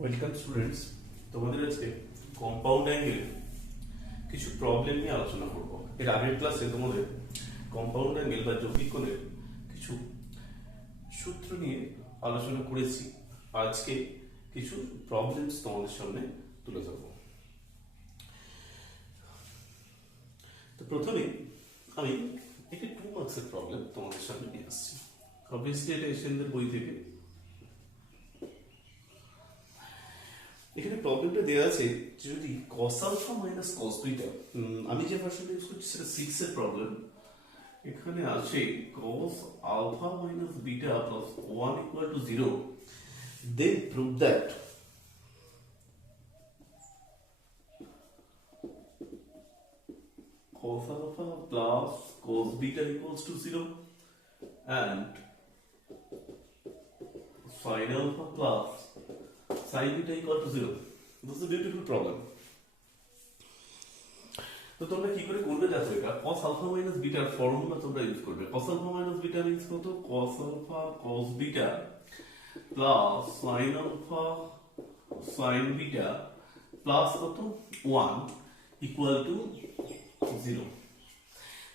Welcome students, তোমাদের আজকে compound অ্যাঙ্গেলের কিছু প্রবলেম নিয়ে আলোচনা করব। এর আগের ক্লাসে তোমাদের কম্পাউন্ড অ্যাঙ্গেল বা যৌগিক কোণের কিছু সূত্র নিয়ে আলোচনা করেছি। আজকে কিছু প্রবলেমস তোমাদের সামনে তুলে ধরব। তো প্রথমে আমি একটি 2 মার্কসের প্রবলেম তোমাদের সামনে নিয়ে আসছি। অবভিয়াসলি এটা এশিয়ানদের বই থেকে। এখানে প্রবলেমটা দেওয়া আছে যদি cos আলফা মাইনাস cos বিটা, আমি যে ভার্সনটা ইউজ করছি সেটা 6 এর প্রবলেম। এখানে আছে cos alpha minus beta plus 1 equal to 0, then prove that cos alpha plus cos beta equals to 0 and sin alpha plus sin beta equal to 0. This is a beautiful problem. তো তোমরা কি করে করবে দেখো, এটা cos alpha minus beta এর formula তোমরা use করবে। cos alpha minus beta means কত? cos alpha cos beta plus sin alpha sin beta plus কত? 1 equal to 0.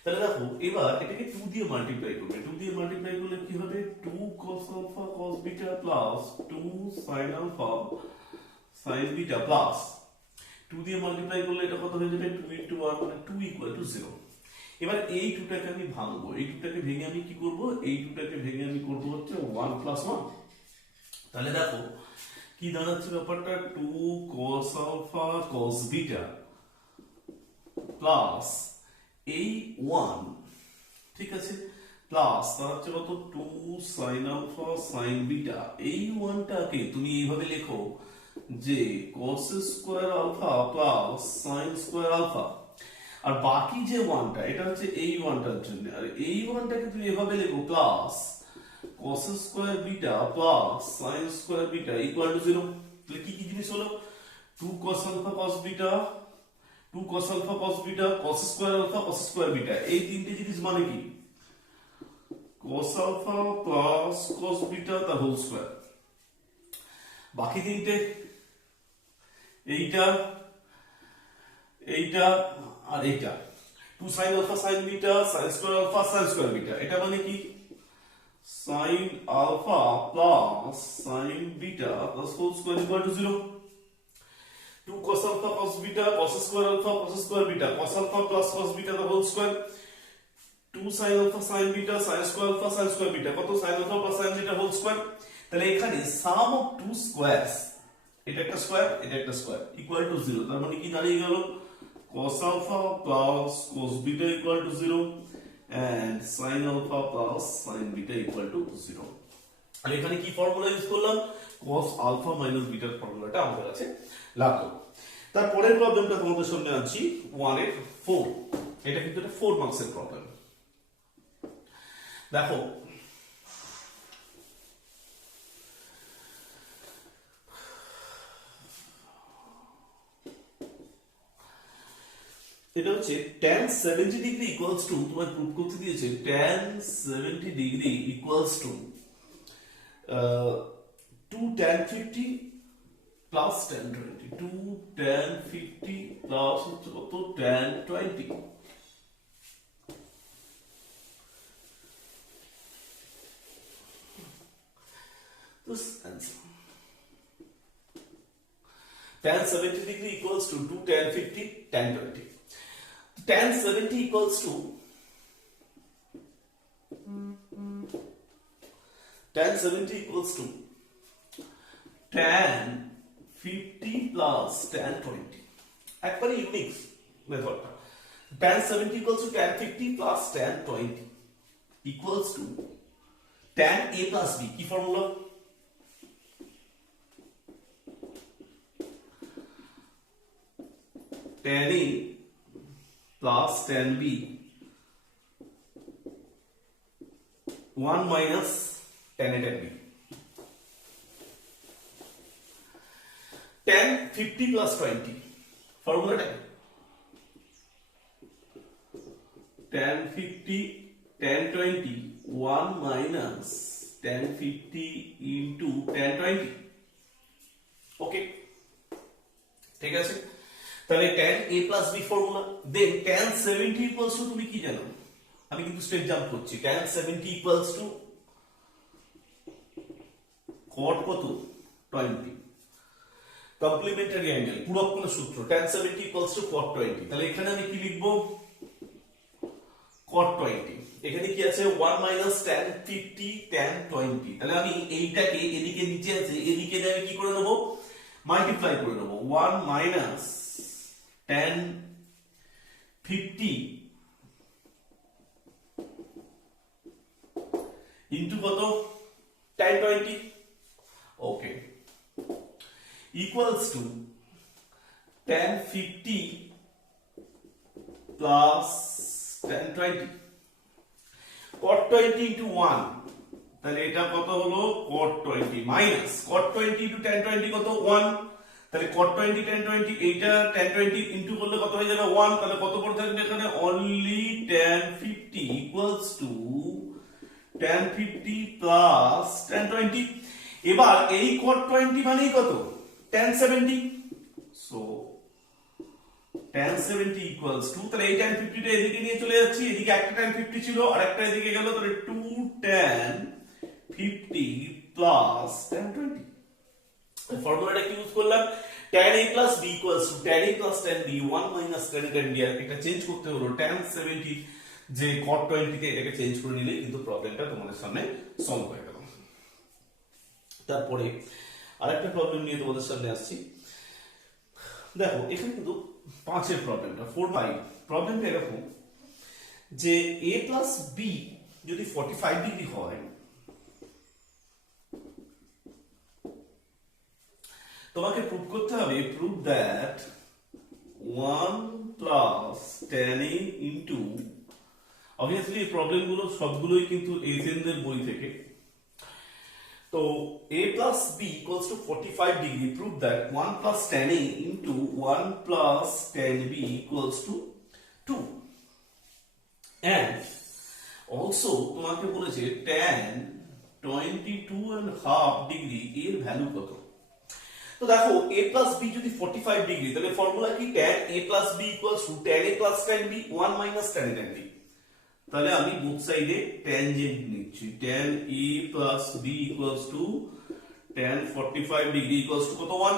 তাহলে দেখো এবার এটাকে 2 দিয়ে মাল্টিপ্লাই করবে। 2 দিয়ে মাল্টিপ্লাই করলে কি হবে? 2 cos alpha cos beta plus 2 sin alpha sin beta plus 2 দিয়ে মাল্টিপ্লাই করলে এটা কত হয়ে যাবে? 2 into 1 মানে 2 equal to 0. এবার এই 2টাকে আমি ভাঙবো। এই 2টাকে ভেঙে আমি কি করব? এই 2টাকে ভেঙে আমি করব হচ্ছে 1 plus 1। তাহলে দেখো কি দাঁড়াচ্ছে ব্যাপারটা? 2 cos alpha cos beta plus এই 1, ঠিক আছে, প্লাস তার হচ্ছে কত? 2 sin alpha sin beta। এই 1টাকে তুমি এইভাবে লেখো যে cos square alpha plus sin square alpha, আর বাকি যে 1টা এটা হচ্ছে এই 1টার জন্য, আর এই 1টাকে তুমি এভাবে লেখো plus cos square beta plus sin square beta equal to 0। তাহলে কি কি জিনিস হলো? 2 cos alpha cos beta, 2 cos alpha cos beta, cos square alpha cos square beta. এই তিনটে জিনিস মানে কি? cos alpha plus cos beta the whole square। বাকি তিনটে এইটা এইটা আর এইটা 2 sin alpha sin beta sin square alpha sin square beta। এটা মানে কি? sin alpha plus sin beta plus whole square equal to 0। 2 cos alpha cos beta cos square alpha cos square beta, cos alpha plus cos beta the whole square, 2 sin alpha sin beta sin square alpha sin square beta, কত? sin alpha plus sin beta whole square। তাহলে এখানে sum of two squares, এটা একটা square এটা একটা square, equal to 0। তার মানে কি দাঁড়িয়ে গেল? cos alpha plus cos beta equal to 0 and sin alpha plus sin beta equal to 0। আর এখানে কি ফর্মুলা ইউজ করলাম? cos alpha minus beta এর ফর্মুলাটা আমাদের কাছে লাগলো। তারপরের প্রবলেমটা তোমাদের সামনে আনছি 1 এর 4। এটা কিন্তু একটা 4 মার্কসের প্রবলেম। দেখো এটা হচ্ছে tan 70 ডিগ্রি ইকুয়ালস টু, তোমার প্রুফ করতে দিয়েছে tan 70 degree equals to 2 tan 50 plus tan 20, 2 tan 50 plus হচ্ছে কত? tan 20। This answer tan 70 degree equals to 2 tan 50 tan 20. Tan 70 equals to tan 70 equals to tan 50 plus tan 20। একবারে unique মেথডটা। tan 70 equals to tan 50 plus tan 20 equals to tan a plus b। কি formula? tan a plus tan b 1 minus tan a tan b। tan 50 plus 20 ফর্মুলাটা tan 50 tan 20 1 minus tan 50 into tan 20 ওকে, ঠিক আছে। তাহলে tan a plus b formula, then tan 70 equals to, তুমি কি জানো, আমি কিন্তু স্টেপ জাম্প করছি, tan 70 ইকুয়ালস টু cot কত 20, কমপ্লিমেন্টারি অ্যাঙ্গেল, পূরক কোণ সূত্র, tan 70 ইকুয়ালস টু cot 20। তাহলে এখানে আমি কি লিখবো, cot 20, এখানে কি আছে 1 মাইনাস tan 50 tan 20। তাহলে আমি এইটাকে এদিকে নিচে আছে, এদিকে আমি কি করে নেব, মাল্টিপ্লাই করে নেব, 1 মাইনাস tan 50 ইনটু কত tan 20, okay, equals to tan 50 plus tan 20, cot 20 into 1, তাহলে এটা কত হলো cot 20 minus cot 20 into tan 20 কত 1, তাহলে cot 20 tan 20, এইটা tan 20 ইনটু করলে কত হয়ে যাবে 1, তাহলে কত পড়ে থাকবে এখানে only tan 50 equals to tan 50 plus tan 20। এবার এই cot 20 মানেই কত tan 70, so tan 70 equals to, তাহলে এই tan 50 টা এদিকে নিয়ে চলে যাচ্ছি, এদিকে একটা tan 50 ছিল আর একটা এদিকে গেল, তাহলে 2 tan 50 plus tan 20। ফর্মুলাটা কি ইউজ করলাম, tan a plus b equals to tan a plus tan b 1 minus tan tan b, এটা চেঞ্জ করতে হলো tan 70 যে cot 20 তে এটাকে চেঞ্জ করে নিলে কিন্তু প্রবলেমটা তোমাদের সামনে সলভ হয়ে গেল। তারপরে আরেকটা প্রবলেম নিয়ে তোমাদের সামনে আসছি, দেখো এখানে কিন্তু 5 এর প্রবলেমটা 4 বাই প্রবলেমটা এরকম যে a plus b যদি 45 ডিগ্রি হয়, তোমাকে প্রুভ করতে হবে, prove that 1 plus tan a into, obviously এই প্রবলেমগুলো সবগুলোই কিন্তু এজেনদের বই থেকে, তো a plus b equals to 45 degree, prove that 1 plus tan a into 1 plus tan b equals to 2, and also তোমাকে বলেছে tan 22.5 degree এর ভ্যালু কত। তো দেখো a plus b যদি 45 ডিগ্রি, তাহলে ফর্মুলা কি, tan a plus b equals to tan a plus tan b 1 minus tan tan b, তাহলে আমি বোথ সাইডে ট্যানজেন্ট নিচ্ছি, tan a plus b equals to tan 45 degree equals to কত 1,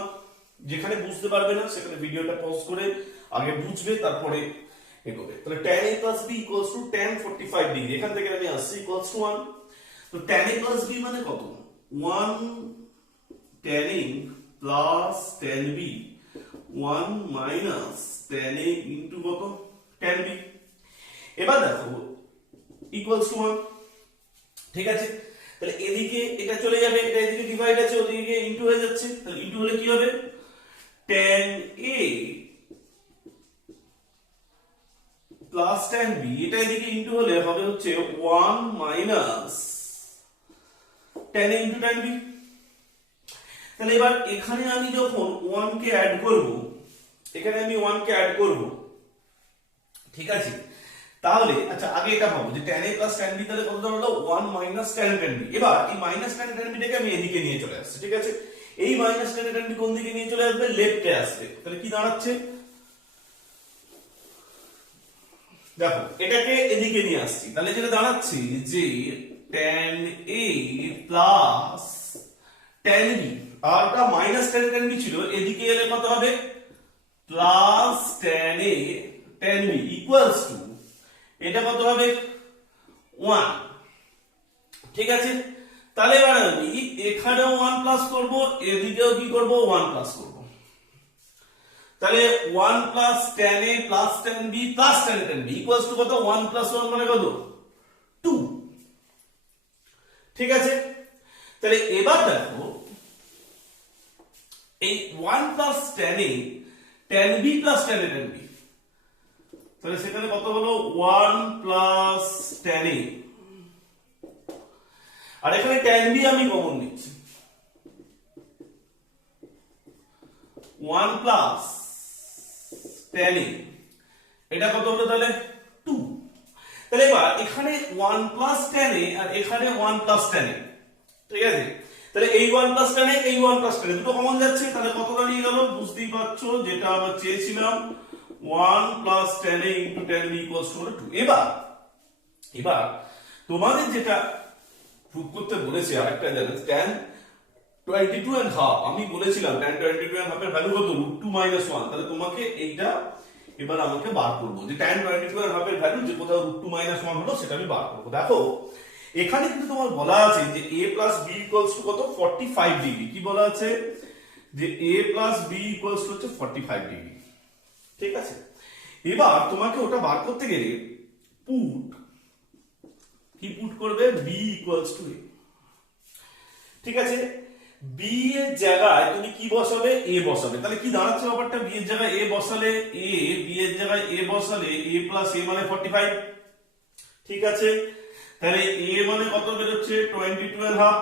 যেখানে বুঝতে পারবে না সেখানে ভিডিওটা পজ করে আগে বুঝবে তারপরে এগোবে। তাহলে tan a plus b equals to tan 45 degree, এখান থেকে আমি আসছি equals to 1, তো tan a plus b মানে কত 1 tan a plus tan b 1 minus tan a into কত tan b। এবার দেখো ইকুয়ালস টু 1, ঠিক আছে, তাহলে এদিকে এটা চলে যাবে, এটা এদিকে ডিভাইড আছে, ওদিকে ইনটু হয়ে যাচ্ছে, তাহলে ইনটু হলে কি হবে tan a plus tan b, এটা এদিকে ইনটু হলে হবে হচ্ছে 1 minus tan a into tan b। তাহলে এবার এখানে আমি যখন 1 কে অ্যাড করব, এখানে আমি 1 কে অ্যাড করব, ঠিক আছে, তাহলে আচ্ছা আগে এটা ভাবো যে tan a plus tan b তাহলে কত হলো 1 minus tan tan b। এবার এই minus tan tan b টাকে আমি এদিকে নিয়ে চলে আসছি, ঠিক আছে, এই minus tan tan b কোন দিকে নিয়ে চলে আসবে, লেফটে আসবে, তাহলে কি দাঁড়াচ্ছে, দেখো এটাকে এদিকে নিয়ে আসছি, তাহলে যেটা দাঁড়াচ্ছে যে tan a plus tan b, আর এটা minus tan tan b ছিল, এদিকে এলে কত হবে plus tan a tan b equals to, এটা কত হবে 1, ঠিক আছে। তাহলে এবার আমি এখানেও 1 প্লাস করব, এদিকেও কি করব 1 প্লাস করব, তাহলে 1 plus tan a plus tan b plus tan tan b equals to কত 1 প্লাস 1 মানে কত 2, ঠিক আছে। তাহলে এবার দেখো এই 1 plus tan a tan b plus tan a tan b, তাহলে সেখানে কত হলো 1 প্লাস tan a, আর এখানে tan b আমি কমন নিচ্ছি, 1 প্লাস tan a, এটা কত হলো তাহলে 2। তাহলে এবার এখানে 1 প্লাস tan a আর এখানে 1 প্লাস tan a, ঠিক আছে, তাহলে এই 1 প্লাস tan এই 1 প্লাস tan দুটো কমন যাচ্ছে, তাহলে কত দাঁড়িয়ে গেল বুঝতেই পারছো, যেটা আমরা চেয়েছিলাম 1 plus tan a into tan b equals to 2। এবার তোমাদের যেটা প্রুভ করতে বলেছে আরেকটা জানেন, tan 22 and half, আমি বলেছিলাম tan 22 and half এর ভ্যালু কত √2 - 1, তাহলে তোমাকে এইটা এবার আমাকে বার করব যে tan 22 and half এর ভ্যালু যে কোথাও √2 - 1 হলো সেটা আমি বার করব। দেখো এখানে কিন্তু তোমার বলা আছে যে a plus b equals to কত 45 ডিগ্রি। কি বলা আছে যে a plus b equals to হচ্ছে 45 ডিগ্রি, ঠিক আছে। এবার তোমাকে ওটা বার করতে গেলে পুট করবে b ইকুয়ালস টু a, ঠিক আছে। b এর জায়গায় তুমি কি বসাবে, a বসাবে, তাহলে কি দাঁড়াচ্ছে ব্যাপারটা, b এর জায়গায় a বসালে b এর জায়গায় a বসালে a প্লাস a মানে 45, ঠিক আছে। তাহলে a মানে কত বেরোচ্ছে 22 and half।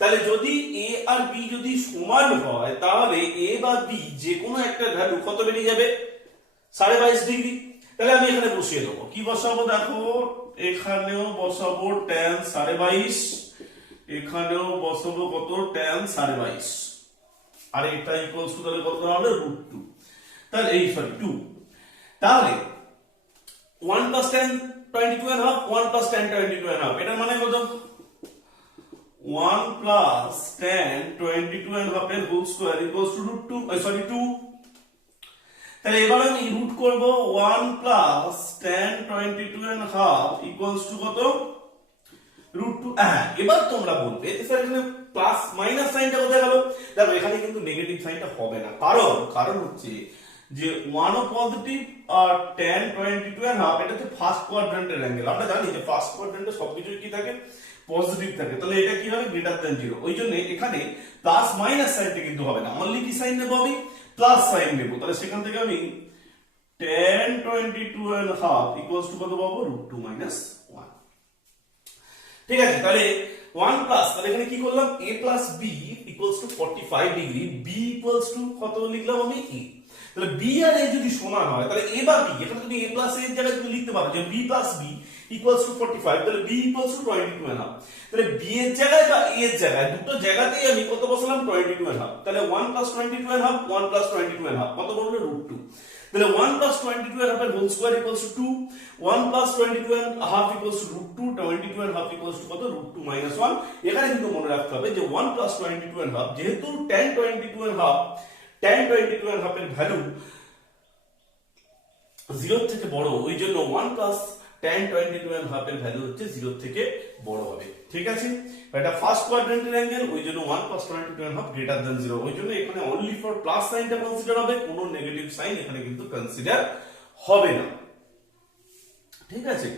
তাহলে যদি a আর b যদি সমান হয় তাহলে a বা b যে কোনো একটা ভ্যালু কত বেরিয়ে যাবে 22.5 ডিগ্রি। তাহলে আমি এখানে বসিয়ে দেবো, কি বসাবো দেখো, এখানেও বসাবো tan 22.5, এখানেও বসাবো কত tan 22.5, আর এটা ইকুয়ালস টু তাহলে কত হবে √2, তাহলে এই সরি 2। তাহলে 1 plus tan 22 and half 1 plus tan 22 and half, এটার মানে কত 1 প্লাস tan 22 and half এর হোল স্কয়ার ইকুয়ালস টু √2 2। তাহলে এবার আমি রুট করব 1 plus tan 22 and half equals to কত √2। হ্যাঁ এবার তোমরা বলবে স্যার এখানে প্লাস মাইনাস সাইনটা কোথায় গেল, দেখো এখানে কিন্তু নেগেটিভ সাইনটা হবে না, কারণ হচ্ছে যে 1 ও positive R tan 22 and half এটা হচ্ছে ফার্স্ট কোয়াড্র্যান্টের অ্যাঙ্গেল। আমরা জানি যে ফার্স্ট কোয়াড্র্যান্টে সবকিছু কি থাকে পজিটিভ থাকে, তাহলে এটা কি হবে গ্রেটার দ্যান 0। ওই জন্য এখানে প্লাস মাইনাস সাইনটা কিন্তু হবে না, অনলি কি সাইন নেব আমি প্লাস সাইন নেব। তাহলে সেখান থেকে আমি tan 22 and half equals to কত পাবো √2 - 1, ঠিক আছে। তাহলে 1 প্লাস, তাহলে এখানে কি করলাম a plus b equals to 45 degree, b equals to কত লিখলাম আমি a। তাহলে b আর a যদি সমান হয় তাহলে a বা b, এখানে তুমি a প্লাস a এর জায়গায় তুমি লিখতে পারো যে b plus b equals to 45, তাহলে b equals to 22 and half। তাহলে b এর জায়গায় বা a এর জায়গায় দুটো জায়গাতেই আমি কত বসালাম 22 and half। তাহলে 1 plus 22 and half 1 plus 22 and half কত বলবে √2। তাহলে 1 প্লাস 22 and half এর whole square equals to 2, 1 plus 22 and half equals to √2, 22 and half equals to কত √2 - 1। এখানে কিন্তু মনে রাখতে হবে যে 1 প্লাস 22 and half যেহেতু tan 22 and half এর ভ্যালু 0 থেকে বড়, ওই জন্য 1 প্লাস tan 22 and half এর ভ্যালু হচ্ছে 0 থেকে বড় হবে, ঠিক আছে। এটা ফার্স্ট কোয়াড্র্যান্টের অ্যাঙ্গেল, ওই জন্য 1 plus 22 and half greater than 0, ওই জন্য এখানে অনলি ফর প্লাস সাইনটা কনসিডার হবে, কোনো নেগেটিভ সাইন এখানে কিন্তু কনসিডার হবে না, ঠিক আছে।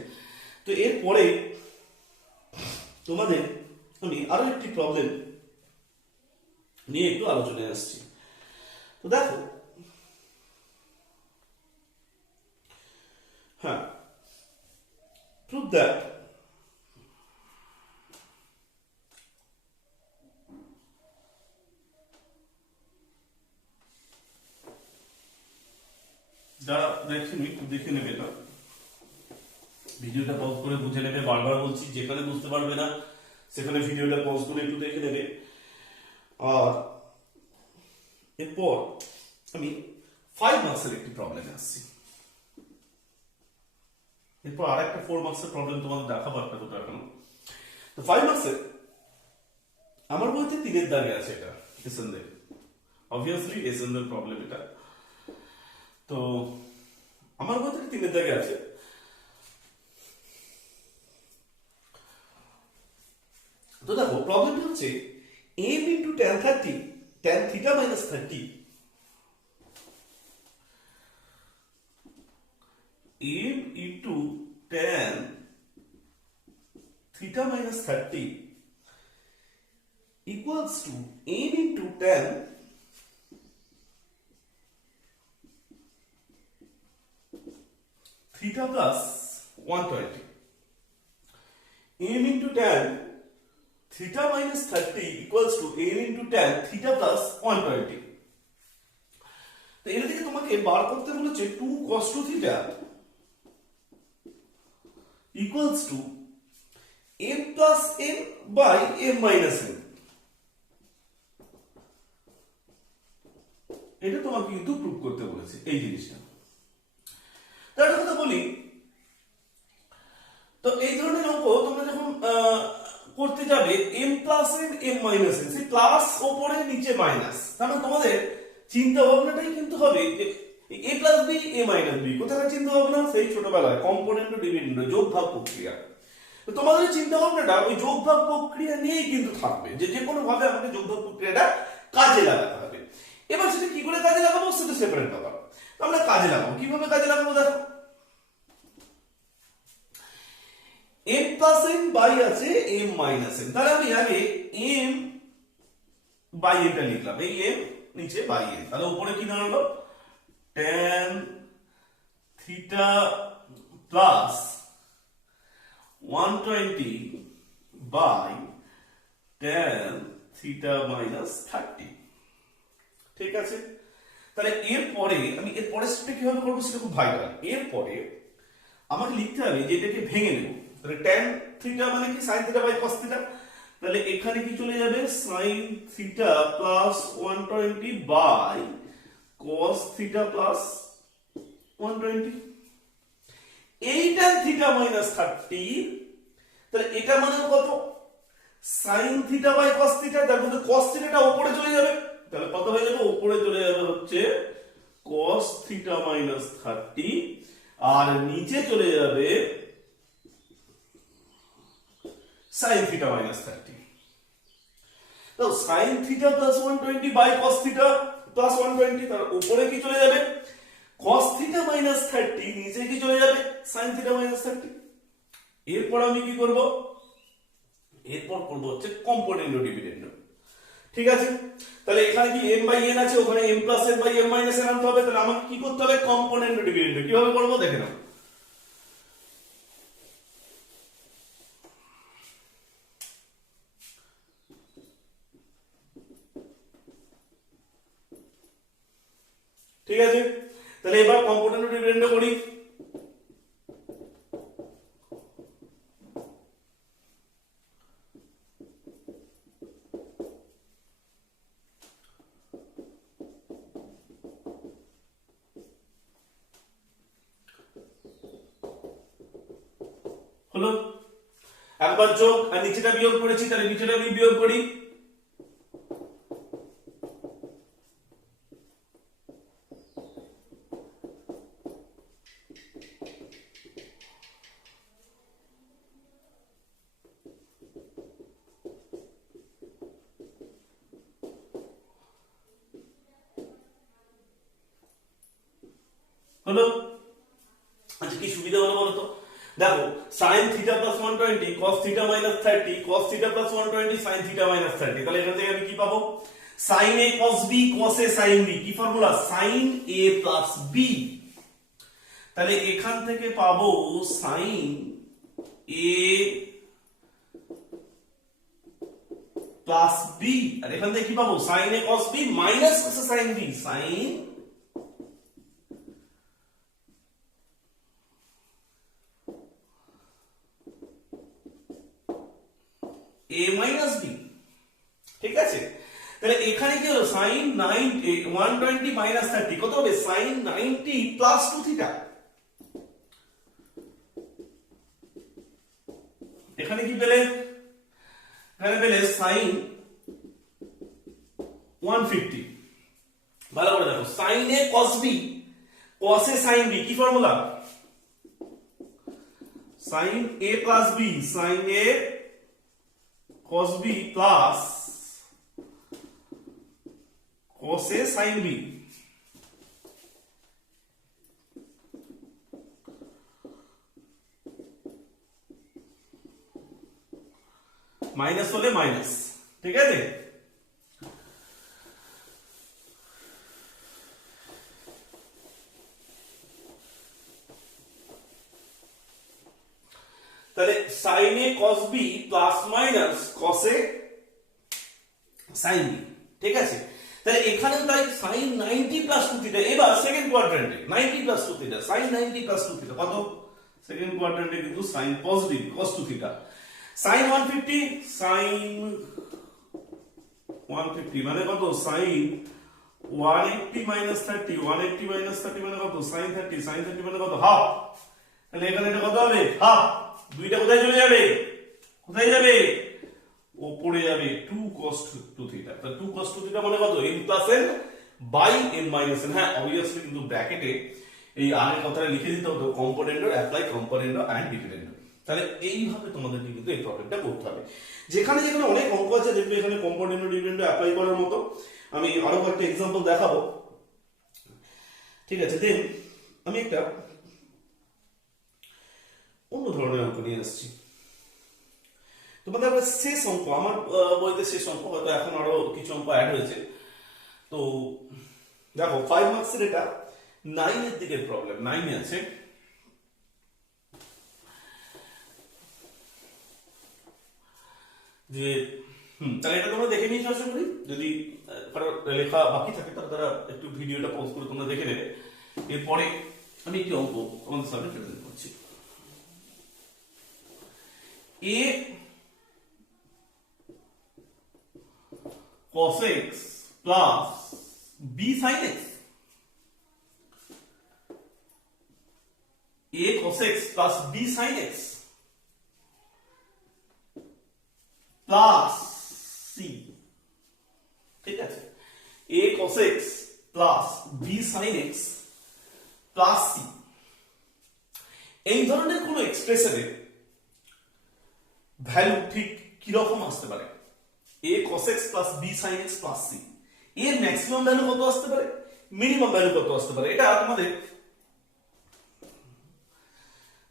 তো এরপরে তোমাদের আমি আরো একটি প্রবলেম নিয়ে একটু আলোচনায় আসছি। তো দেখো হ্যাঁ prove that যারা দেখেনি একটু দেখে নেবে, এটা ভিডিওটা পজ করে বুঝে নেবে, বারবার বলছি যেখানে বুঝতে পারবে না সেখানে ভিডিওটা পজ করে একটু দেখে নেবে। আর এরপর আমি 5 মার্কসের একটি প্রবলেম আসছি, এরপর আরেকটা 4 মার্কসের প্রবলেম তোমাদের দেখাবো একটা দুটো এখন। তো 5 মার্কসের আমার বলতে 3 দাগে আছে, এটা এসএনদের, অবভিয়াসলি এসএনদের প্রবলেম এটা। তো আমার বলতে 3 দাগে আছে। তো দেখো প্রবলেমটা হচ্ছে m into tan 30 tan theta minus 30, m into tan theta minus 30 equals to m into tan theta plus 120, m into tan theta minus 30 equals to m into tan theta plus 120। তো এর থেকে তোমাকে বার করতে বলেছে 2 cos 2 theta equals to m plus n by m minus n। এটা তোমাকে কিন্তু prove করতে বলেছে এই জিনিসটা। তার কথা বলি, তো এই ধরনের অঙ্ক তোমরা যখন করতে যাবে m plus n m minus n, সেই প্লাস ওপরে নিচে মাইনাস, তাহলে তোমাদের চিন্তা ভাবনাটাই কিন্তু হবে যে a plus b a minus b। কোথায় চিন্তা ভাবনা? সেই ছোটবেলায় কম্পোনেন্ট ও ডিভিডেন্ড যোগ ভাগ প্রক্রিয়া। তো তোমাদের চিন্তা ভাবনাটা ওই যোগ ভাগ প্রক্রিয়া নিয়েই কিন্তু থাকবে, যে যে কোনো ভাবে আমাকে যোগ ভাগ প্রক্রিয়াটা কাজে লাগাতে হবে। এবার সেটা কি করে কাজে লাগাবো সেটা সেপারেট ব্যাপার। আমরা কাজে লাগাবো, কিভাবে কাজে লাগাবো দেখো। m প্লাস n বাই আছে m মাইনাস n, তাহলে আমি আগে m বাই n টা লিখলাম, এই m নিচে বাই n, তাহলে উপরে কি দাঁড়ালো tan theta plus 120 by tan theta minus 30। ঠিক আছে, তাহলে এরপরে আমি এর পরের স্টেপটা কিভাবে করবো সেটা খুব ভাইটাল। এরপরে আমাকে লিখতে হবে যে এটাকে ভেঙে নেব। তাহলে tan থিটা মানে কি sin theta by cos theta, তাহলে এখানে কি চলে যাবে sin theta plus 120 by cos theta plus 120। এই tan থিটা মাইনাস 30, তাহলে এটা মানে কত sin theta by cos theta, তার মধ্যে cos থিটাটা উপরে চলে যাবে, তাহলে কত হয়ে যাবে উপরে চলে যাবে হচ্ছে cos থিটা মাইনাস 30, আর নিচে চলে যাবে sin থিটা মাইনাস 30। তো sin theta plus 120 by cos theta plus 120, তার উপরে কি চলে যাবে cos থিটা মাইনাস 30, নিচে কি চলে যাবে sin থিটা মাইনাস 30। এরপর আমি কি করব, এরপর করব হচ্ছে কম্পোনেন্ট ও ডিভিডেন্ড। ঠিক আছে, তাহলে এখানে কি m বাই n আছে, ওখানে m plus n by m minus n আনতে হবে। তাহলে আমাকে কি করতে হবে কম্পোনেন্ট ও ডিভিডেন্ড। কিভাবে করব দেখে নাও। ঠিক আছে, তাহলে এবার কম্পোনেন্ট ও ডিভিডেন্ড করি। হলো, একবার যোগ আর নিচেটা বিয়োগ করেছি, তাহলে নিচেটা আমি বিয়োগ করি। হলো, আচ্ছা কি সুবিধা হলো বলো তো। দেখো sin theta plus 120 cos theta minus 30 cos theta plus 120 sin theta minus 30, তাহলে এখান থেকে আমি কি পাবো sin a cos b cos a sin b। কি formula sin a plus b, তাহলে এখান থেকে পাবো sin a প্লাস b, আর এখান থেকে কি পাবো sin a cos b minus cos a sin b, sin a minus b। ঠিক আছে, তাহলে এখানে কি হলো sin 120 মাইনাস 30 কত হবে sin 90 প্লাস 2 থিটা। এখানে কি পেলে, এখানে পেলে sin 150। ভালো করে দেখো sin a cos b cos a sin b, কি formula sin a plus b sin a cos b plus cos a sin b। Minus হলে মাইনাস। ঠিক আছে, তাহলে sin a cos b plus minus cos a sin b। ঠিক আছে, তাহলে এখানে তাই sin 90 প্লাস 2 থিটা। এবার সেকেন্ড কোয়াড্রেন্টে 90 plus 2 theta sin 90 plus 2 theta কত, সেকেন্ড কোয়াড্রেন্টে কিন্তু sin positive cos 2 theta sin 150 মানে কত sin 180 minus 30 180 minus 30 মানে কত sin 30 মানে কত হাফ। তাহলে এখানে এটা কত হবে হাফ। দুইটা কোথায় চলে যাবে কোথায় যাবে উপরে যাবে 2 cos 2 থিটা। তাহলে 2 cos 2 থিটা মানে কত n plus n by n minus n। হ্যাঁ obviously কিন্তু ব্র্যাকেটে এই r এর কথাটা লিখে দিতে হতো কম্পোনেন্ডর অ্যাপ্লাই কম্পোনেন্ডর এন্ড ডিভিডেন্ডর। তাহলে এইভাবে তোমাদেরকে কিন্তু এই প্রবলেমটা করতে হবে। যেখানে যেখানে অনেক অঙ্ক আছে যেগুলো এখানে কম্পোনেন্ডর ডিভিডেন্ডর অ্যাপ্লাই করার মতো, আমি আরো কয়েকটা एग्जांपल দেখাবো। ঠিক আছে, দেন আমি একটা অন্য ধরনের অঙ্ক নিয়ে আসছি তোমাদের শেষ অঙ্ক, আমার বইতে শেষ অঙ্ক, হয়তো এখন আরো কিছু অঙ্ক অ্যাড হয়েছে। তো দেখো 5 মার্কসের এটা 9 এর দিকের প্রবলেম, 9 এ আছে যে তাহলে এটা তোমরা দেখে নিয়েছো আশা করি। যদি লেখা বাকি থাকে তারা একটু ভিডিওটা পজ করে তোমরা দেখে নেবে। এরপরে আমি একটি অঙ্ক তোমাদের সামনে প্রেজেন্ট করছি। a cos x plus b sin x, a cos x plus b sin x plus c। ঠিক আছে, a cos x plus b sin x plus c। এই ধরনের কোন এক্সপ্রেশনে ভ্যালু ঠিক কি রকম আসতে পারে? a cos x plus b sin x plus c এর ম্যাক্সিমাম ভ্যালু কত আসতে পারে, মিনিমাম ভ্যালু কত আসতে পারে, এটা তোমাদের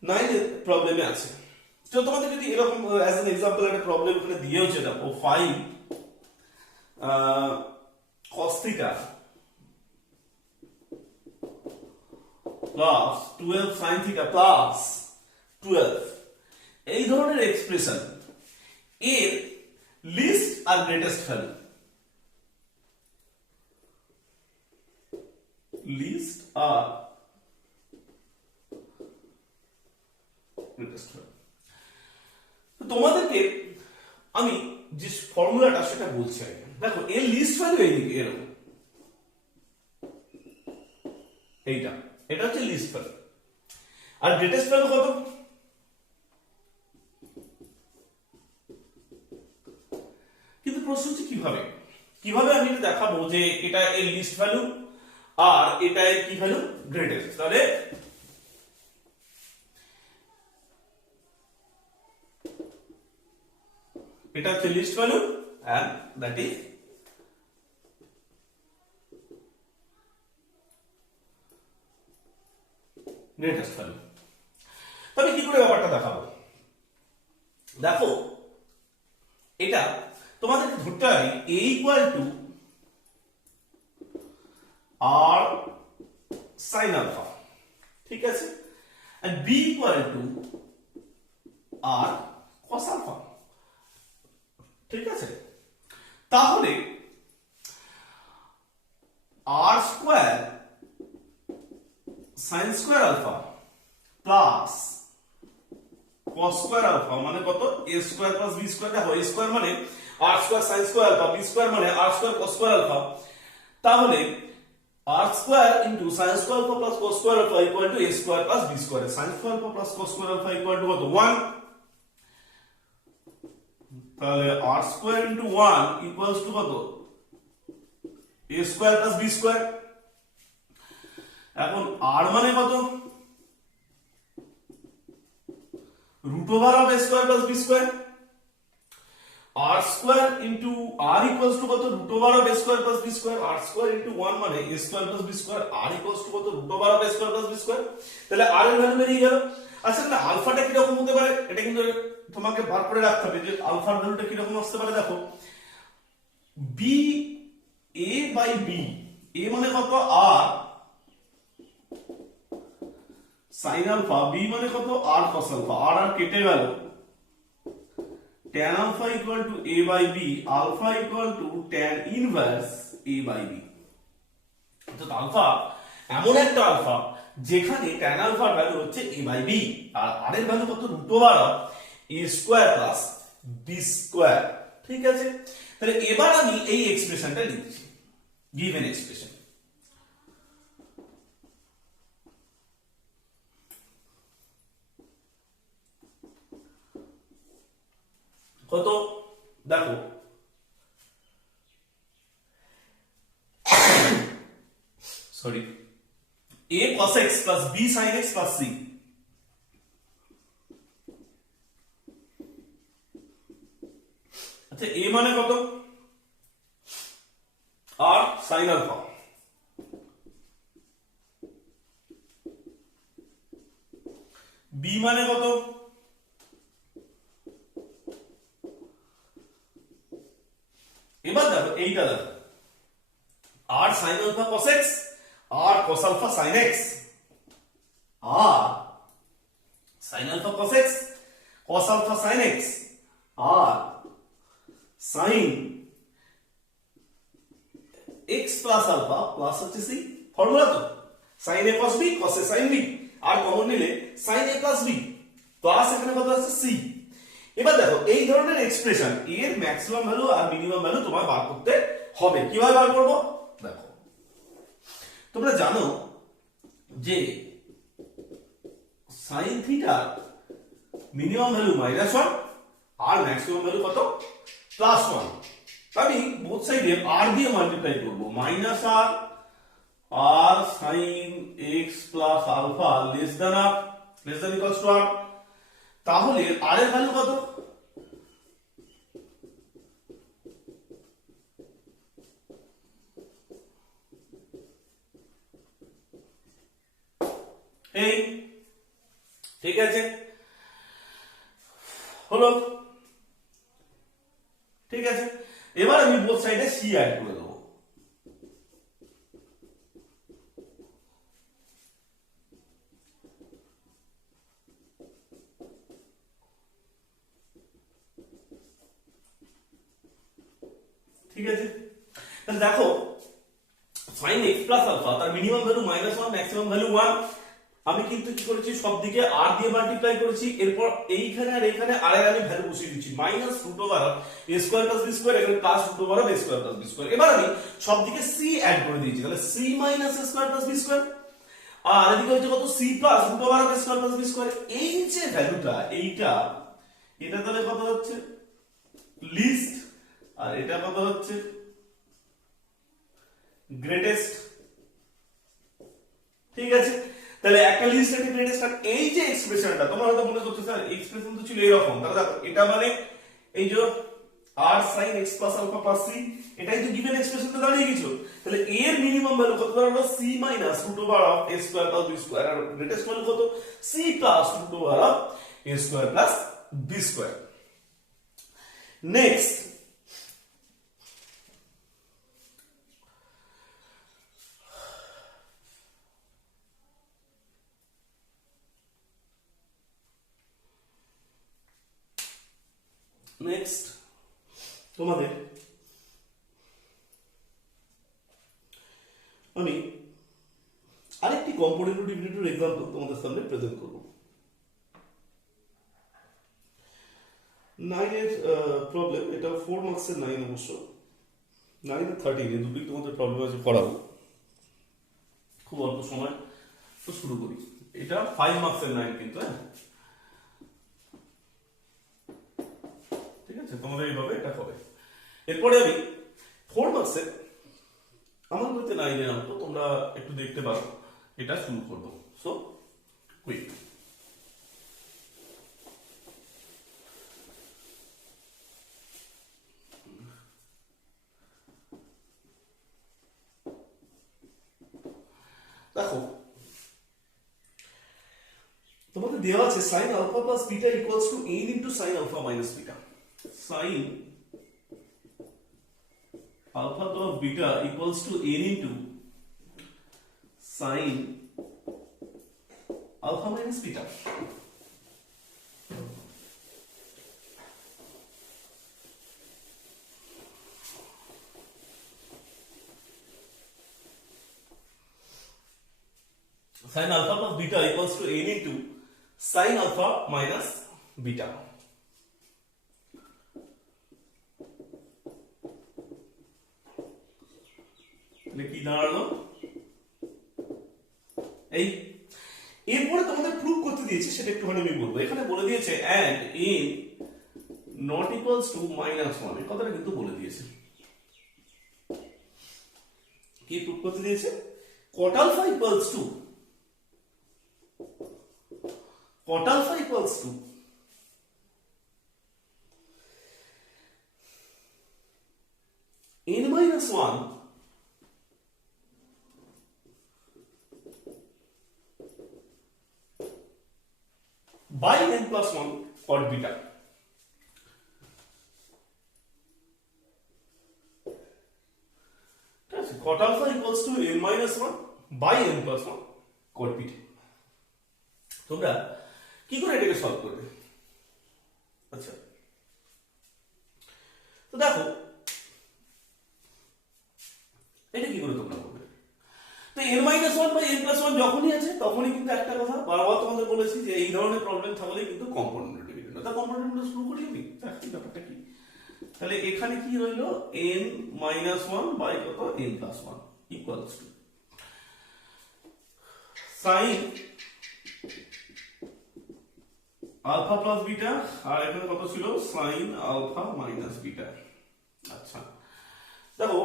9 এর প্রবলেমে আছে। তো তোমাদের যদি এরকম অ্যাজ এন एग्जांपल একটা প্রবলেম এখানে দিয়েওছে দেখো 5 cos theta plus 12 sin theta plus 12, এই ধরনের এক্সপ্রেশন এর লিস্ট আর গ্রেটেস্ট ভ্যালু, লিস্ট আর গ্রেটেস্ট ভ্যালু। তোমাদেরকে আমি যে ফর্মুলাটা সেটা বলছি আগে। দেখো এর লিস্ট ভ্যালু এইদিকে এরকম, এটা হচ্ছে লিস্ট ভ্যালু, আর গ্রেটেস্ট ভ্যালু কত? কিন্তু প্রশ্ন হচ্ছে কিভাবে আমি এটা দেখাবো যে এটা এর লিস্ট ভ্যালু আর এটা এর কি ভ্যালু গ্রেটেস্ট। তাহলে এটা হচ্ছে least value and that is greatest value। তবে কি করে ব্যাপারটা দেখাবো? দেখো এটা তোমাদেরকে ধরতে হবে a equal to r sin alpha, ঠিক আছে, and b equal to r cos alpha, ঠিক আছে। তাহলে r square sin square alpha plus cos square alpha মানে কত a square plus b square. দেখো a স্কয়ার মানে r square sin square alpha, b square মানে r square cos square alpha. তাহলে r square into sin square alpha plus cos square alpha equal to a square plus b square. sin square alpha plus cos square alpha equal to কত 1। তাহলে r square into 1 equals to কত a square plus b square. এখন r মানে কত root over of a square plus b square. r square into r equals to কত root over of a square plus b square. r square into 1 মানে a square plus b square, r equals to কত root over of a square plus b square. তাহলে r এর value বেরিয়ে গেল। আচ্ছা না আলফাটা কি রকম হতে পারে এটা কিন্তু তোমাকে বার করে রাখতে হবে যে আলফার ভ্যালুটা কি রকম আসতে পারে। দেখো b a by b, a মানে কত r sin alpha, b মানে কত r cos alpha, r আর কেটে গেল, tan alpha equal to a by b, alpha equal to tan inverse a by b। তো আলফা এমন একটা আলফা যেখানে tan alpha এর ভ্যালু হচ্ছে a by b আর r এর ভ্যালু কত root over of a square plus B square. ঠিক আছে, তাহলে এবার আমি এই এক্সপ্রেশনটা লিখছি, গিভেন এক্সপ্রেশন। কত দেখো, sorry, a cos x plus b sin x plus c। আচ্ছা, a মানে কত? r sin alpha, b মানে কত? এবার দেখো এইটা দেখো, r sin alpha cos x, r cos alpha sin x, r sin alpha cos x, cos alpha sin x, r sin x plus alpha plus হচ্ছে c, ফর্মুলা তো sin a cos b cos a sin b, আর common নিলে sin a plus b plus এখানে কত আছে c। এবার দেখো এই ধরনের এক্সপ্রেশন এর ম্যাক্সিমাম ভ্যালু আর মিনিমাম ভ্যালু তোমায় বার করতে হবে। কিভাবে বার করব? দেখো, তোমরা জানো যে sin থিটা মিনিমাম ভ্যালু -1 আর ম্যাক্সিমাম ভ্যালু কত? +1। আমি বোথ সাইডে r দিয়ে মাল্টিপ্লাই করব, -r r sin x plus alpha less than r less than equals to r। তাহলে r এর ভ্যালু কত? এই, ঠিক আছে, হলো, ঠিক আছে। এবার আমি বোথ সাইডে c অ্যাড করে দেবো। ঠিক আছে, তাহলে দেখো sin x plus alpha তার মিনিমাম ভ্যালু -1, ম্যাক্সিমাম ভ্যালু 1। আমি কিন্তু কি করেছি, সব দিকে r দিয়ে মাল্টিপ্লাই করেছি, এরপর এইখানে আর এখানে r এর আমি ভ্যালু বসিয়ে দিচ্ছি, -√a square plus b square, এখানে +√a square plus b square. এবার আমি সব দিকে c অ্যাড করে দিয়েছি, তাহলে c a square plus b square, আর এদিকে হচ্ছে কত, c +√a square plus b square. এই যে ভ্যালুটা, এইটা এটা তাহলে কত হচ্ছে? লিস্ট, আর এটা কত হচ্ছে? গ্রেটেস্ট। ঠিক আছে, তাহলে একটা লিস্ট একটা গ্রেটেস্ট। আর এই যে এক্সপ্রেশনটা তোমরা হয়তো মনে করছো স্যার এক্সপ্রেশন তো ছিল এরকম, তাহলে দেখো এটা মানে এই যে r sin x plus alpha plus c, এটাই তো গিভেন এক্সপ্রেশনটা দাঁড়িয়ে গেছো। তাহলে এর মিনিমাম ভ্যালু কত দাঁড়ালো? c -√a square plus b square, আর গ্রেটেস্ট ভ্যালু কত? c +√a square plus b square. Next, তোমাদের আমি আরেকটি কম্পোনেন্ট ডিভিডেন্টের এক্সাম্পল তোমাদের সামনে প্রেজেন্ট করব। 9 এর প্রবলেম, এটা 4 মার্কসের 9 অবশ্য, 9 আর 13 এই দুটোই তোমাদের প্রবলেম আছে, পড়াবো খুব অল্প সময়। তো শুরু করি, এটা 5 মার্কসের 9 কিন্তু, হ্যাঁ ঠিক আছে, তোমরা এইভাবে এটা হবে। এরপরে আমি 4 মার্কসের আমার বলতে 9 এর অঙ্ক তোমরা একটু দেখতে পারো, এটা শুরু করব। সো কুইক, দেখো তোমাদের দেওয়া আছে sin alpha plus beta equals to n into sin alpha minus beta। sin alpha plus beta equals to n into sin alpha minus beta। sin alpha plus beta equals to n into sin alpha minus beta। তাহলে কি দাঁড়ালো এই। এরপরে তোমাদের proof করতে দিয়েছে, সেটা একটুখানি আমি বলবো। এখানে বলে দিয়েছে and in not equals to -1, এই কথাটা কিন্তু বলে দিয়েছে। কি প্রুফ করতে দিয়েছে? cot alpha equals to n minus 1 by n plus 1 cot beta। cot alpha equals to n minus 1 by n plus 1 cot beta। তোমরা কি করে এটাকে সলভ করবে? আচ্ছা, তো দেখো এটা কি করে তোমরা করবে? তো n minus 1 by n plus 1 যখনই আছে তখনই কিন্তু একটা কথা বারবার তোমাদের বলেছি যে এই ধরনের প্রবলেম থাকলে কিন্তু কম্পোনেন্ট ডিভিশন, তা কম্পোনেন্ট শুরু করি আমি। দেখি ব্যাপারটা কি। তাহলে এখানে কি রইলো n minus 1 by কত n plus 1 equals to sin alpha plus beta, আর এখানে কত ছিল sin আলফা মাইনাস বিটা। আচ্ছা দেখো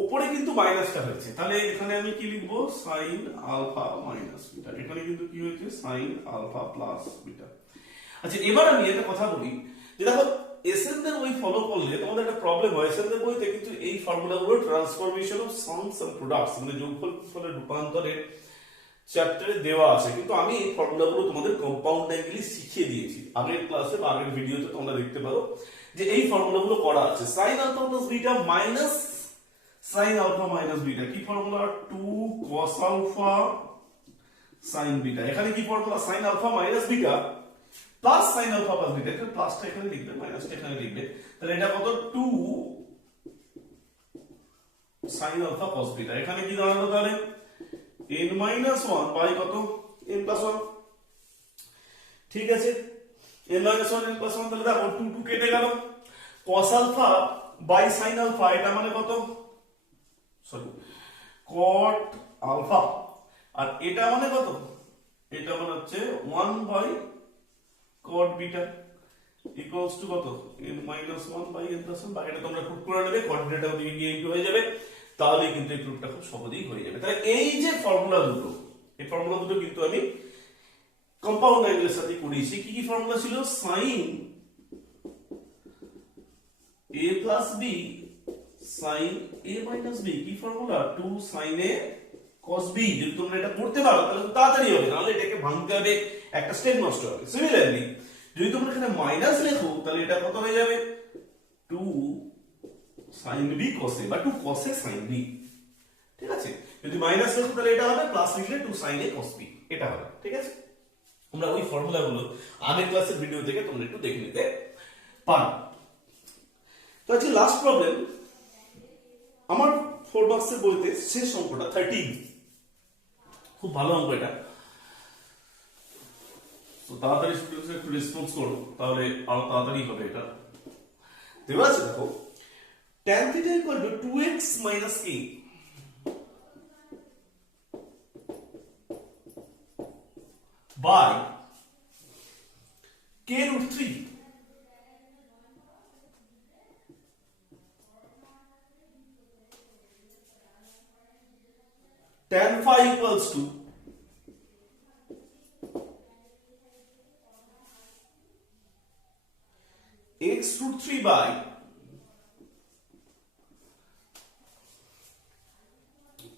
উপরে কিন্তু মাইনাসটা হয়েছে, তাহলে এখানে আমি কি লিখবো sin আলফা মাইনাস বিটা, এখানে কিন্তু কি হয়েছে sin আলফা প্লাস বিটা। আচ্ছা এবার আমি একটা কথা বলি যে দেখো এসএনদের বই ফলো করলে তোমাদের একটা প্রবলেম হয়। এসএনদের বইতে কিন্তু এই ফর্মুলাগুলো transformation of sums and products মানে যোগফল ফলের রূপান্তরের চ্যাপ্টারে দেওয়া আছে, কিন্তু আমি এই ফর্মুলাগুলো তোমাদের কম্পাউন্ড অ্যাঙ্গেলে শিখিয়ে দিয়েছি আগের ক্লাসে বা আগের ভিডিওতে তোমরা দেখতে পারো যে এই ফর্মুলাগুলো করা আছে। sin alpha plus beta minus sin alpha minus beta কি formula 2 cos alpha sin beta. এখানে কি formula sin alpha minus beta plus sin alpha plus beta, এটা প্লাসটা এখানে লিখবে মাইনাসটা এখানে লিখবে, তাহলে এটা কত 2 sin আলফা cos বিটা। এখানে কি দাঁড়ালো তাহলে n minus 1 by কত n plus 1। ঠিক আছে n minus 1 n plus 1, তাহলে দেখো 2 2 কেটে গেল। cos alpha by sin alpha এটা মানে কত সরি cot আলফা, আর এটা মানে কত এটা মানে হচ্ছে 1 by cot beta equals to কত n minus 1 by n plus 1। বাকিটা তোমরা প্রুফ করে নেবে, cot বিটাটা ওদিকে গিয়ে ইনটু হয়ে যাবে, তাহলে কিন্তু এই প্রুফটা খুব সহজেই হয়ে যাবে। তাহলে এই যে ফর্মুলা দুটো, এই ফর্মুলা দুটো কিন্তু আমি কম্পাউন্ড অ্যাঙ্গেলের সাথে করিয়েছি। কি কি ফর্মুলা ছিল? sin a plus b sin a minus b, কি formula 2 sin a cos b। যদি তোমরা এটা করতে পারো তাহলে খুব তাড়াতাড়ি হবে, নাহলে এটাকে ভাঙতে হবে, একটা স্টেপ নষ্ট হবে। সিমিলারলি যদি তোমরা এখানে মাইনাস লেখো তাহলে এটা কত হয়ে যাবে 2 sin b cos a বা 2 cos a sin b। ঠিক আছে, যদি মাইনাস লেখো তাহলে এটা হবে, প্লাস লিখলে 2 sin a cos b এটা হবে। ঠিক আছে, তোমরা ওই ফর্মুলাগুলো আগের ক্লাসের ভিডিও থেকে তোমরা একটু দেখে নিতে পারো। তো আজকে লাস্ট প্রবলেম আমার 4 মার্কসের বইতে শেষ অঙ্কটা 13, খুব ভালো অঙ্ক এটা। তো তাড়াতাড়ি স্টুডেন্টস একটু রেসপন্স করো, তাহলে আরো তাড়াতাড়ি হবে এটা। দেওয়া আছে দেখো tan theta equal to 2x minus k by k root 3 tan phi equals to x root 3 by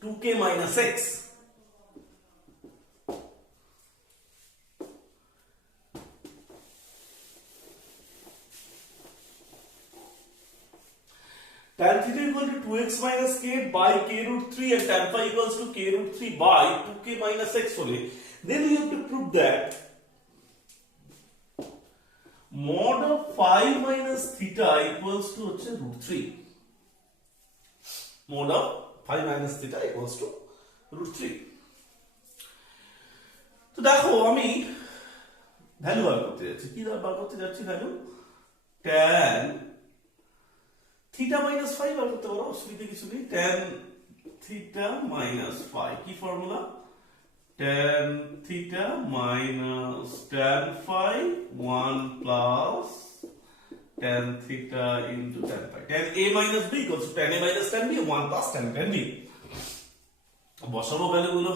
2k minus x। tan theta equal to 2x minus k by k root 3 and tan phi equals to k root 3 by 2k minus x হলে then we have to prove that mod of phi minus theta equals to হচ্ছে root 3। mod of phi minus theta equals to root 3। তো দেখো আমি value বার করতে যাচ্ছি, কি বার করতে যাচ্ছি value tan theta minus phi বার করতে পারো, অসুবিধা কিছু নেই। tan থিটা মাইনাস ফাই কি formula tan theta minus tan phi 1 plus tan theta into tan phi. Tan A minus B equals to tan A minus tan B 1 plus tan B. বসাবো ভ্যালুগুলো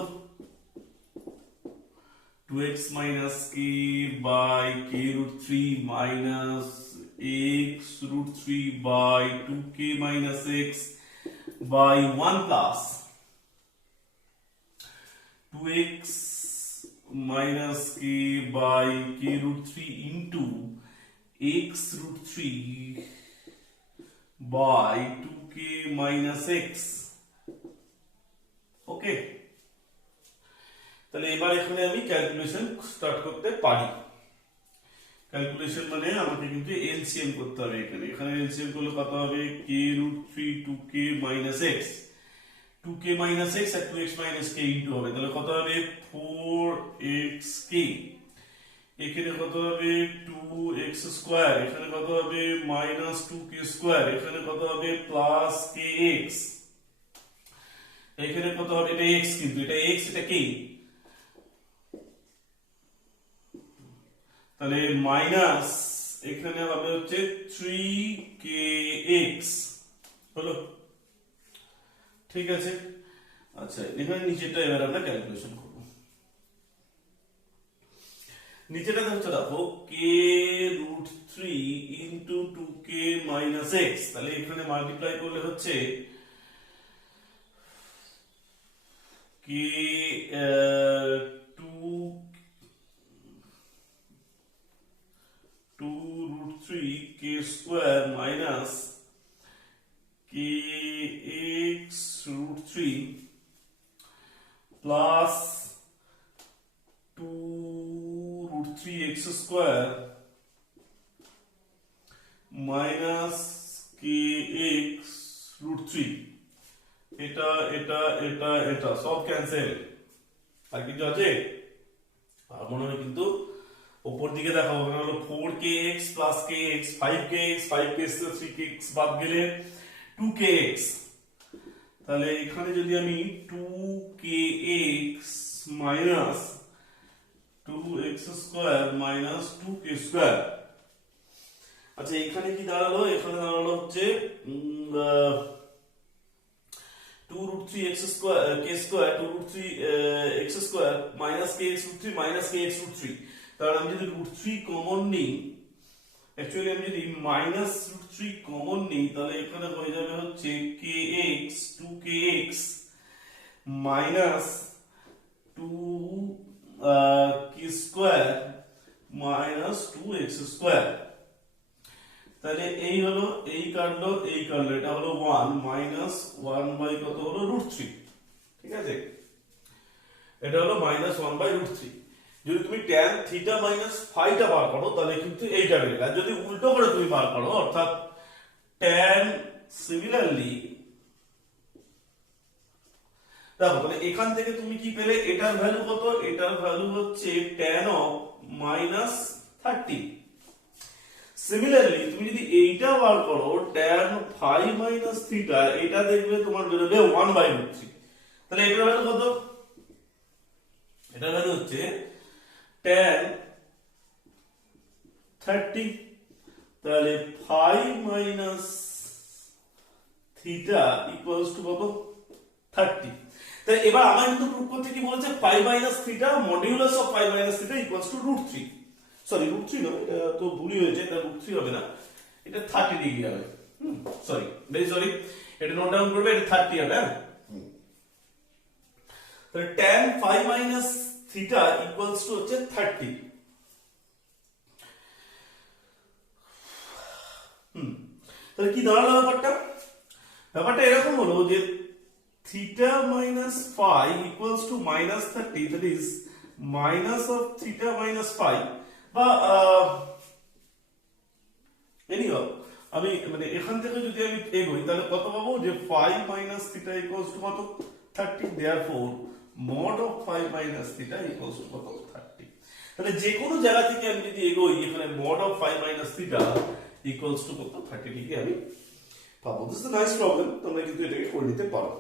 2x minus k by k root 3 minus x root 3 by 2k minus x by 1 plus 2x minus k by k root 3 into x root 3 by 2k minus x. ওকে, তাহলে এবার এখানে আমি calculation start করতে পারি। Calculation মানে আমাকে কিন্তু LCM করতে হবে। এখানে এলসিএম করলে কত হবে k root 3 2k minus x 2k minus x আর 2x minus k ইনটু হবে, তাহলে কত হবে 4xk। এখানে কত হবে 2x স্কয়ার, এখানে কত হবে minus 2k স্কয়ার, এখানে কত হবে plus kx, এখানে কত হবে এটা x, কিন্তু এটা x এটা k, তাহলে মাইনাস এখানে হবে হচ্ছে 3kx হলো। ঠিক আছে, আচ্ছা এখানে নিচেটা এবার আমরা ক্যালকুলেশন করব। নিচেটা হচ্ছে দেখো k root 3 into 2k minus x, তাহলে এখানে মাল্টিপ্লাই করলে হচ্ছে k 2 root 3 k square minus kx root 3 plus 2 root 3x square minus kx root 3, এটা এটা এটা এটা সব ক্যান্সেল, আর কিছু আছে? আর মনে হয় কিন্তু উপর দিকে দেখো ওখানে হলো 4kx plus kx 5kx 5kx 3kx বাদ গেলে 2kx, তাহলে এখানে যদি আমি 2kx minus 2x square minus 2k square, আচ্ছা এখানে কি দাঁড়ালো? এখানে দাঁড়ালো হচ্ছে 2 root 3 x square k square 2 root 3 x square minus kx root 3 minus kx root 3, তাহলে আমি যদি root 3 কমন নিই, অ্যাকচুয়ালি আমি যদি মাইনাস root 3 কমন নিই তাহলে এখানে হয়ে যাবে হচ্ছে kx 2kx minus 2 k square minus 2x square, তাহলে এই হলো এই কাটলো এটা হলো 1 মাইনাস 1 বাই কত হলো root 3। ঠিক আছে, এটা হলো মাইনাস 1 বাই root 3। যদি তুমি tan থিটা মাইনাস ফাই টা বার করো তাহলে কিন্তু এইটা বেরোবে, আর যদি উল্টো করে তুমি বার করো অর্থাৎ tan সিমিলারলি, দেখো তাহলে এখান থেকে তুমি কি পেলে, এটার ভ্যালু কত? এটার ভ্যালু হচ্ছে tan অফ মাইনাস 30। সিমিলারলি তুমি যদি এইটা বার করো tan ফাই মাইনাস থিটা, এটা দেখবে তোমার বেরোবে 1 বাই root 3, তাহলে এটার ভ্যালু কত? এটার ভ্যালু হচ্ছে tan 30, তাহলে phi minus theta equals to কত? 30। তাহলে এবার আমার কিন্তু প্রুফ করতে কি বলেছে, phi minus theta modulus of phi minus theta equals to root 3, sorry root 3 নয়, এটা তো ভুলই হয়েছে, এটা root 3 হবে না, এটা 30 ডিগ্রি হবে। সরি, ভেরি সরি, এটা নোট ডাউন করবে, এটা 30 হবে। হ্যাঁ, তাহলে tan phi minus theta equals to হচ্ছে 30। তাহলে কি দাঁড়ালো ব্যাপারটা? ব্যাপারটা এরকম হলো যে theta minus phi equals to minus 30, that is minus of theta minus phi, বা এনিহাউ আমি মানে এখান থেকে যদি আমি এগোই তাহলে কত পাবো, যে phi minus theta equals to কত? 30, therefore mod of phi minus theta equals to কত? 30। তাহলে যে কোনো জায়গা থেকে আমি যদি এগোই এখানে mod of phi minus theta equals to কত? 30 ডিগ্রি আমি পাবো। This is a nice problem, তোমরা কিন্তু এটাকে করে নিতে পারো।